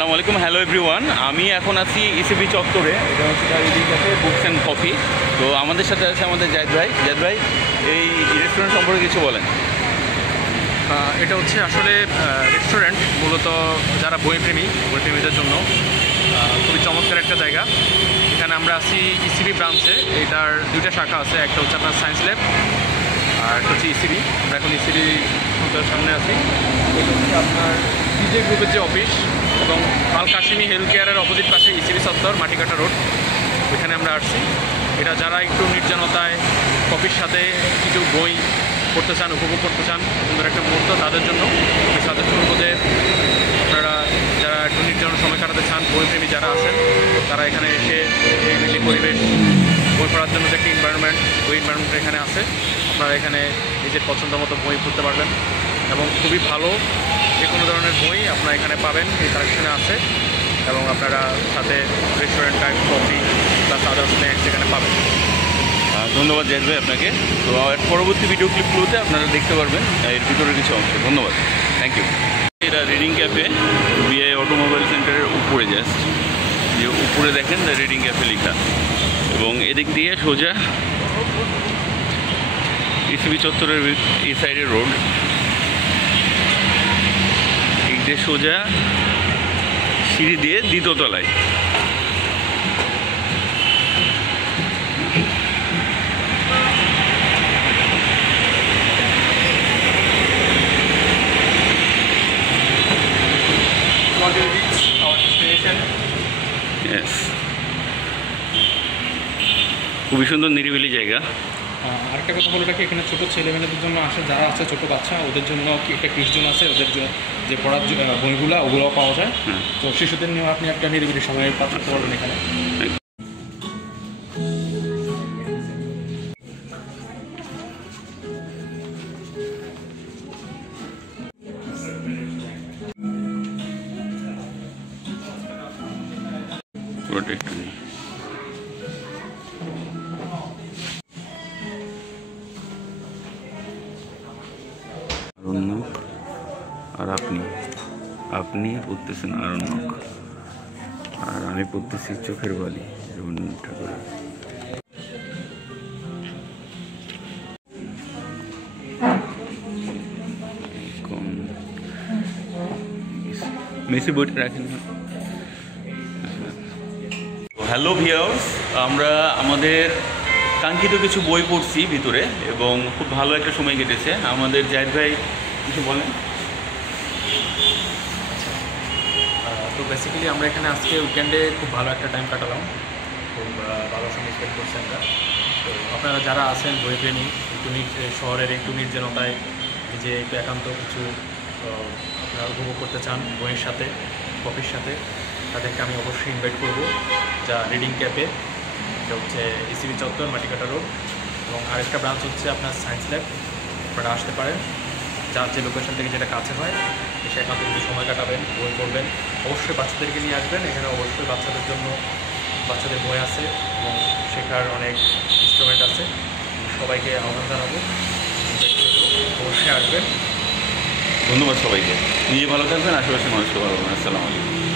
আসসালামু আলাইকুম, hello everyone. আমি এখন আছি ইসিবি চত্বরে, এটা হচ্ছে reading cafe books and coffee. তো আমাদের সাথে আছে আমাদের জায়েদ ভাই। জায়েদ ভাই, এই রেস্টুরেন্ট সম্পর্কে কিছু বলেন। এটা হচ্ছে আসলে রেস্টুরেন্ট মূলত যারা বইপ্রেমীদের জন্য খুবই চমৎকার একটা জায়গা। এখানে আমরা আছি ইসিবি ব্রাঞ্চে। এটার দুইটা শাখা আছে, একটা হচ্ছে আপনার সায়েন্স ল্যাব আর একটা হচ্ছে ইসিবি। আমরা এখন ইসিবি সামনে আছি। এটা হচ্ছে আপনার ডিজে গ্রুপের যে অফিস এবং আল কাশিমি হেলথ কেয়ারের অপোজিট পাশে ইসিবি চত্বর, মাটিকাটা রোড, ওইখানে আমরা আসছি। এটা যারা একটু নির্জনতায় কফির সাথে কিছু বই পড়তে চান, উপভোগ করতে চান, সুন্দর একটা মুহূর্ত, তাদের জন্য আমি সাজেস্ট করবো যে আপনারা যারা একটু নির্জন সময় কাটাতে চান, বইপ্রেমী যারা আছেন, তারা এখানে এসে এই মিলি পরিবেশ, বই পড়ার জন্য যে একটা এনভায়রনমেন্ট, ওই এনভায়রনমেন্ট এখানে আছে। আপনারা এখানে নিজের পছন্দ মতো বই পড়তে পারবেন এবং খুবই ভালো যে কোনো ধরনের বই আপনারা এখানে পাবেন, এই কালেকশনে আছে। এবং আপনারা সাথে রেস্টুরেন্ট টাইপ কফি প্লাস আদার স্ন্যাক্স এখানে পাবেন। ধন্যবাদ জায়েদ ভাই আপনাকে। তো পরবর্তী ভিডিও ক্লিপগুলোতে আপনারা দেখতে পারবেন এর ভিতরে কিছু অংশ। ধন্যবাদ, থ্যাংক ইউ। এটা রিডিং ক্যাফে বিআই অটোমোবাইল সেন্টারের উপরে, জাস্ট যে উপরে দেখেন দ্য রিডিং ক্যাফে লেখা, এবং এদিক দিয়ে সোজা ইসিবি চত্বরের এই সাইডের রোড, এই দিয়ে সোজা সিঁড়ি দিয়ে দ্বিতীয় তলায়। খুবই সুন্দর নিরিবিলি জায়গা। আরেকটা কথা বলে রাখি, এখানে ছোটো ছেলেমেয়েদের জন্য আসে, যারা আছে ছোটো বাচ্চা, ওদের জন্য একটা কিডস জোন আছে, ওদের যে পড়ার বইগুলো ওগুলোও পাওয়া যায়। তো শিশুদের নিয়েও আপনি একটা নিরিবিলি সময় পার করতে পারবেন এখানে। আরণ্যক, আর আপনি পড়তেছেন আরণ্যক, আর আমি পড়তেছি চোখের বালি, রবীন্দ্রনাথ ঠাকুরের। মেসি বইটা রাখেন। হ্যালো ভিউয়ার্স, আমরা আমাদের কাঙ্ক্ষিত কিছু বই পড়ছি ভিতরে এবং খুব ভালো একটা সময় কেটেছে। আমাদের জায়েদ ভাই কিছু বলেন। তো বেসিক্যালি আমরা এখানে আজকে উইকেন্ডে খুব ভালো একটা টাইম কাটালাম, খুব ভালো সময় স্পেন্ড করছি আমরা। তো আপনারা যারা আছেন বইপ্রেমী, একটু শহরের একটু নির্জনতায় যে একটু একান্ত কিছু আপনারা উপভোগ করতে চান বইয়ের সাথে, কফির সাথে, তাদেরকে আমি অবশ্যই ইনভাইট করবো। যা রিডিং ক্যাফে, এটা হচ্ছে ইসিবি চত্বর, মাটিকাটা রোড, এবং আরেকটা ব্রাঞ্চ হচ্ছে আপনার সায়েন্স ল্যাব। আপনারা আসতে পারেন, যার যে লোকেশন থেকে যেটা কাছে হয়, এসে একান্ত কিছু সময় কাটাবেন, বই পড়বেন। অবশ্যই বাচ্চাদেরকে নিয়ে আসবেন, এখানে অবশ্যই বাচ্চাদের জন্য বাচ্চাদের বই আছে এবং শেখার অনেক ইনস্ট্রুমেন্ট আছে। সবাইকে আহ্বান জানাবো, অবশ্যই আসবেন। ধন্যবাদ সবাইকে। নিজে ভালো থাকবেন, আশেপাশের মানুষকে ভালো থাকবেন। আসসালামু আলাইকুম।